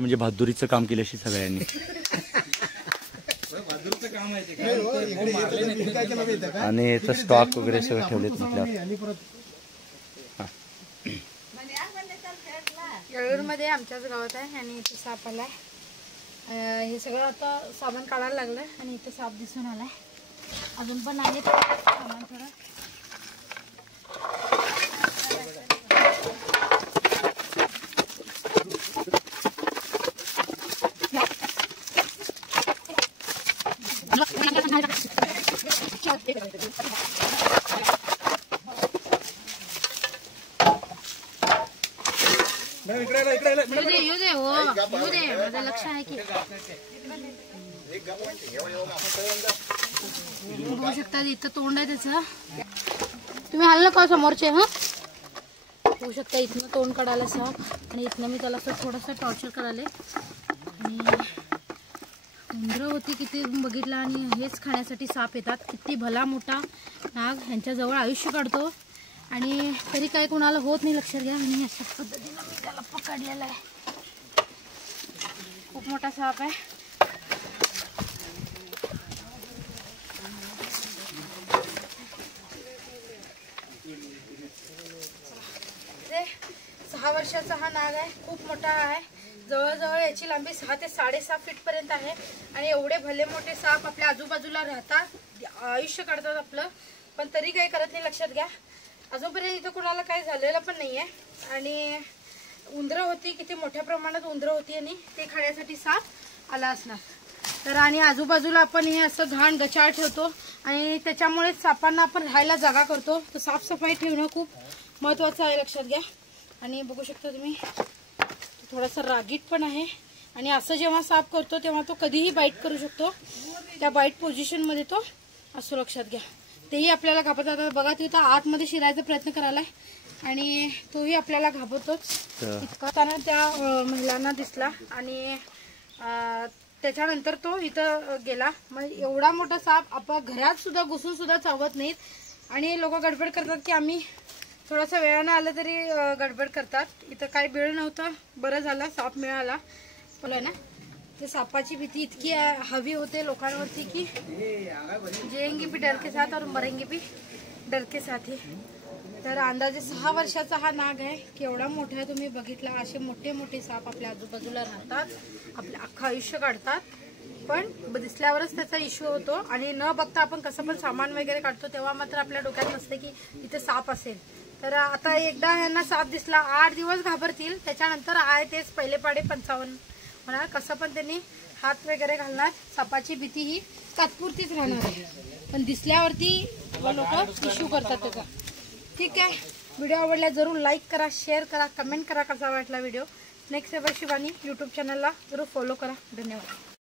म्हणजे बहादुरीचं काम केलं अशी सगळ्यांनी आणि इथं स्टॉक वगैरे सगळं ठेवलेत म्हटल्यावर येळूरमध्ये आमच्याच गावात आहे आणि इथे साप आलाय. हे सगळं आता सामान काढायला लागलं आणि इथे साप दिसून आलाय. अजून पण आहे सामान थोडं. येऊ दे हो, येऊ दे, माझं लक्ष आहे की. बघू शकता इथं तोंड आहे त्याचं. तुम्ही आलं का समोरचे? हा बघू शकता इथनं तोंड काढायला साप आणि इथनं मी त्याला असं थोडंसं टॉर्चर करायला. आणि उंदरं होती किती बघितलं आणि हेच खाण्यासाठी साप येतात. किती भला मोठा नाग ह्यांच्याजवळ आयुष्य काढतो आणि तरी काही कोणाला होत नाही. लक्षात घ्या. आणि अशा पद्धतीनं मी त्याला पकडलेला आहे. खूप मोठा साप आहे. ते 6 वर्षाचा हा नाग आहे. खूप मोठा आहे. जवळजवळ याची लांबी 6 ते 6.5 फीट पर्यंत आहे. आणि एवढे भले मोठे साप आपल्या आजूबाजूला राहतात, आयुष्य काढतात आपलं, पण तरी काही करत नाही. लक्षात घ्या. अजूनपर्यंत इथं कोणाला काही झालेलं पण नाहीये. आणि उंदरं होती, किती मोठ्या प्रमाणात उंदरं होती आणि ते खाण्यासाठी साप आला असणार. तर आणि आजूबाजूला आपण हे असं घाण गचाळ ठेवतो आणि त्याच्यामुळे सापांना आपण राहायला जागा करतो. तर साफसफाई ठेवणं खूप महत्त्वाचं आहे. लक्षात घ्या. आणि बघू शकता तुम्ही थोडासा रागीट पण आहे. आणि असं जेव्हा साफ करतो तेव्हा तो कधीही बाईट करू शकतो. त्या बाईट पोझिशनमध्ये तो असं लक्षात घ्या. तेही आपल्याला घाबरतात. बघा तिथं आतमध्ये शिरायचा प्रयत्न करायलाय आणि तोही आपल्याला घाबरतोच. इतका त्या महिलांना दिसला आणि त्याच्यानंतर तो इथं गेला. मग एवढा मोठा साप आपण घरात सुद्धा घुसून सुद्धा चावत नाहीत. आणि लोक गडबड करतात की आम्ही थोडासा वेळानं आलं तरी गडबड करतात. इथं काही वेळ नव्हतं, बरं झालं साप मिळाला. बोला ना, ते सापाची भीती इतकी हवी होते लोकांवरती की जिएंगे भी डर के साथ और मरेंगे भी डर के साथ ही. तर अंदाजे 6 वर्षाचा हा नाग आहे. केवढा मोठा आहे तुम्ही बघितला. असे मोठे मोठे साप आपल्या आजूबाजूला राहतात, आपलं अख्खं आयुष्य काढतात. पण दिसल्यावरच त्याचा इश्यू होतो आणि न बघता आपण कसं पण सामान वगैरे काढतो तेव्हा मात्र आपल्या डोक्यात नसते की इथे साप असेल. तर आता एकदा ह्यांना साप दिसला, 8 दिवस घाबरतील. त्याच्यानंतर आहे तेच पहिले पाडे 55 म्हणा. कसं पण त्यांनी हात वगैरे घालणार. सापाची भीती ही तात्पुरतीच राहणार आहे, पण दिसल्यावरती लोक इश्यू करतात त्याचा. ठीक आहे. व्हिडिओ आवडला जरूर लाईक करा, शेअर करा, कमेंट करा कसा वाटला video. Next ever Shivani YouTube चॅनलला जरूर फॉलो करा. धन्यवाद.